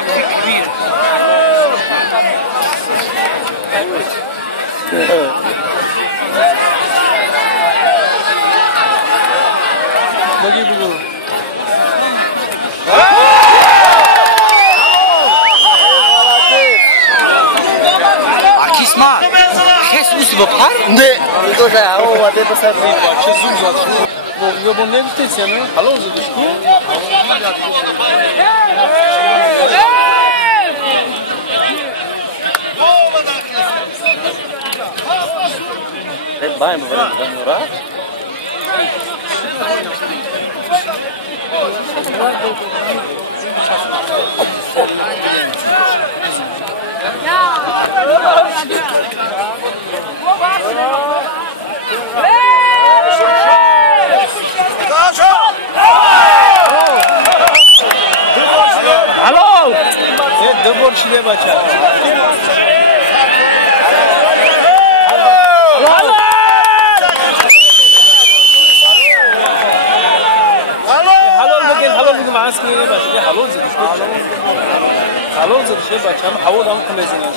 ضغط كبير. باجي بقول اسمع حس وسط بحر نه میگه هوا وده بسر ریبا چه زوم زاد یا با نمیتیسه نه حالا زدش کو بایم بریم نورا Hello! Double şile baca. Hello bugün maaskine baca. Hello zedişte. Hello zedişte baca. Hava da mı kılacağız?